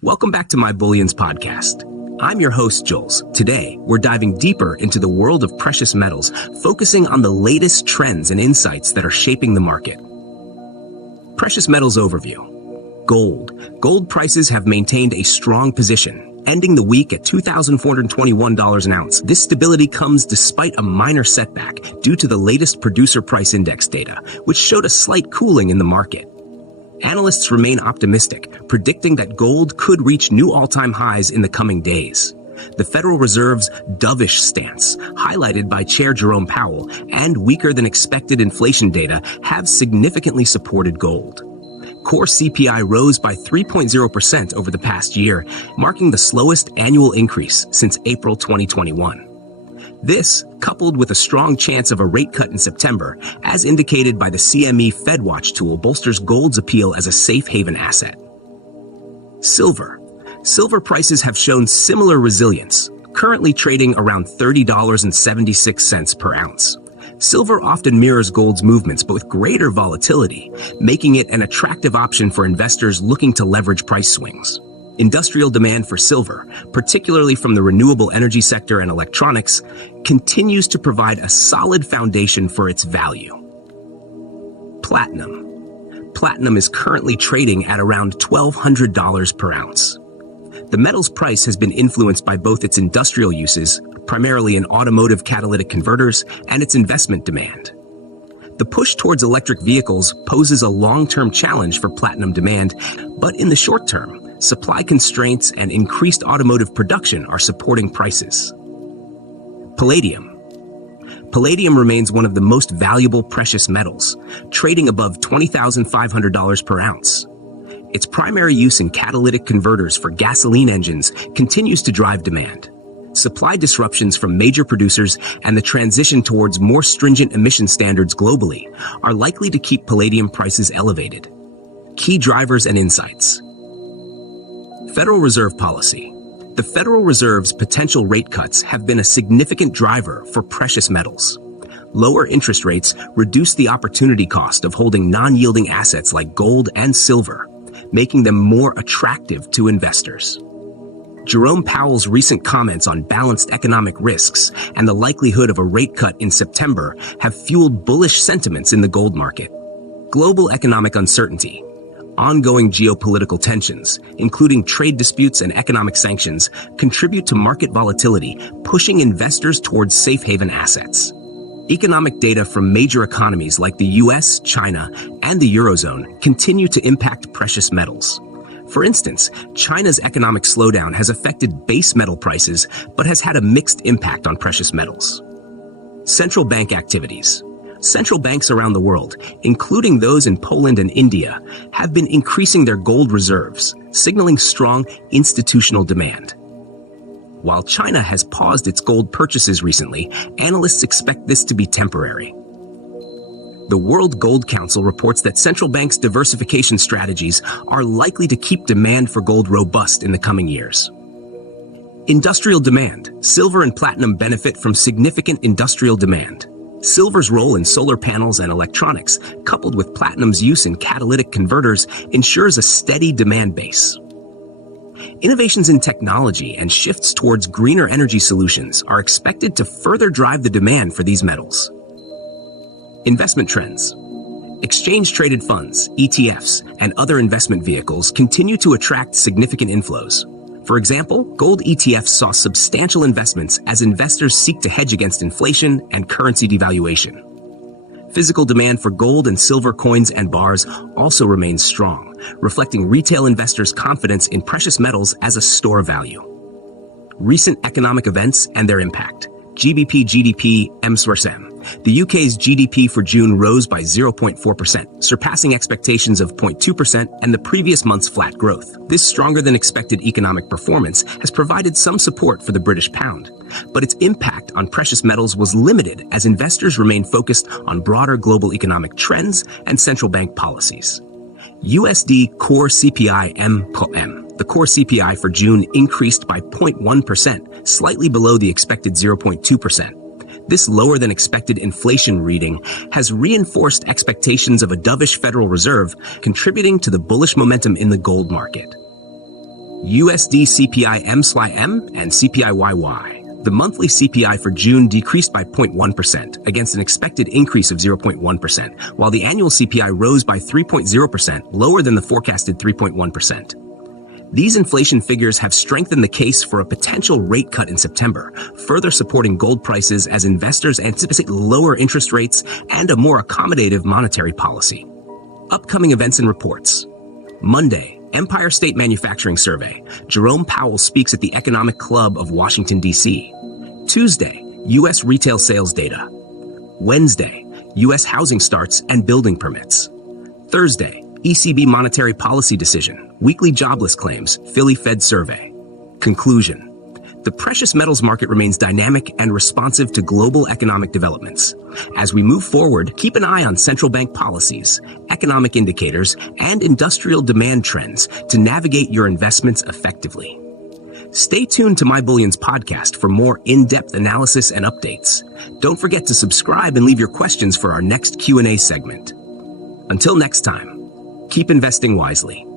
Welcome back to My Bullions Podcast. I'm your host, Jules. Today, we're diving deeper into the world of precious metals, focusing on the latest trends and insights that are shaping the market. Precious metals overview. Gold. Gold prices have maintained a strong position, ending the week at $2,421 an ounce. This stability comes despite a minor setback due to the latest producer price index data, which showed a slight cooling in the market. Analysts remain optimistic, predicting that gold could reach new all-time highs in the coming days. The Federal Reserve's dovish stance, highlighted by Chair Jerome Powell, and weaker than expected inflation data have significantly supported gold. Core CPI rose by 3.0% over the past year, marking the slowest annual increase since April 2021. This, coupled with a strong chance of a rate cut in September, as indicated by the CME FedWatch tool, bolsters gold's appeal as a safe haven asset. Silver. Silver prices have shown similar resilience, currently trading around $30.76 per ounce. Silver often mirrors gold's movements, but with greater volatility, making it an attractive option for investors looking to leverage price swings. Industrial demand for silver, particularly from the renewable energy sector and electronics, continues to provide a solid foundation for its value. Platinum. Platinum is currently trading at around $1,200 per ounce. The metal's price has been influenced by both its industrial uses, primarily in automotive catalytic converters, and its investment demand. The push towards electric vehicles poses a long-term challenge for platinum demand, but in the short term, supply constraints and increased automotive production are supporting prices. Palladium. Palladium remains one of the most valuable precious metals, trading above $20,500 per ounce. Its primary use in catalytic converters for gasoline engines continues to drive demand. Supply disruptions from major producers and the transition towards more stringent emission standards globally are likely to keep palladium prices elevated. Key drivers and insights. Federal Reserve policy. The Federal Reserve's potential rate cuts have been a significant driver for precious metals. Lower interest rates reduce the opportunity cost of holding non-yielding assets like gold and silver, making them more attractive to investors. Jerome Powell's recent comments on balanced economic risks and the likelihood of a rate cut in September have fueled bullish sentiments in the gold market. Global economic uncertainty. Ongoing geopolitical tensions, including trade disputes and economic sanctions, contribute to market volatility, pushing investors towards safe haven assets. Economic data from major economies like the US, China, and the Eurozone continue to impact precious metals. For instance, China's economic slowdown has affected base metal prices, but has had a mixed impact on precious metals. Central bank activities. Central banks around the world, including those in Poland and India, have been increasing their gold reserves, signaling strong institutional demand. While China has paused its gold purchases recently, analysts expect this to be temporary. The World Gold Council reports that central banks' diversification strategies are likely to keep demand for gold robust in the coming years. Industrial demand. Silver and platinum benefit from significant industrial demand. Silver's role in solar panels and electronics, coupled with platinum's use in catalytic converters, ensures a steady demand base. Innovations in technology and shifts towards greener energy solutions are expected to further drive the demand for these metals. Investment trends. Exchange-traded funds, ETFs, and other investment vehicles continue to attract significant inflows. For example, gold ETFs saw substantial investments as investors seek to hedge against inflation and currency devaluation. Physical demand for gold and silver coins and bars also remains strong, reflecting retail investors' confidence in precious metals as a store value. Recent economic events and their impact. GBP, GDP, M/M. The UK's GDP for June rose by 0.4%, surpassing expectations of 0.2% and the previous month's flat growth. This stronger than expected economic performance has provided some support for the British pound, but its impact on precious metals was limited as investors remain focused on broader global economic trends and central bank policies. USD Core CPI M/M. The core CPI for June increased by 0.1%, slightly below the expected 0.2%. This lower than expected inflation reading has reinforced expectations of a dovish Federal Reserve, contributing to the bullish momentum in the gold market. USD CPI M/M and CPI YY. The monthly CPI for June decreased by 0.1% against an expected increase of 0.1%, while the annual CPI rose by 3.0%, lower than the forecasted 3.1%. These inflation figures have strengthened the case for a potential rate cut in September, further supporting gold prices as investors anticipate lower interest rates and a more accommodative monetary policy. Upcoming events and reports. Monday, Empire State Manufacturing Survey. Jerome Powell speaks at the Economic Club of Washington, D.C. Tuesday, U.S. retail sales data. Wednesday, U.S. housing starts and building permits. Thursday, ECB monetary policy decision, weekly jobless claims, Philly Fed survey. Conclusion. The precious metals market remains dynamic and responsive to global economic developments. As we move forward, keep an eye on central bank policies, economic indicators, and industrial demand trends to navigate your investments effectively. Stay tuned to My Bullions Podcast for more in-depth analysis and updates. Don't forget to subscribe and leave your questions for our next Q&A segment. Until next time, keep investing wisely.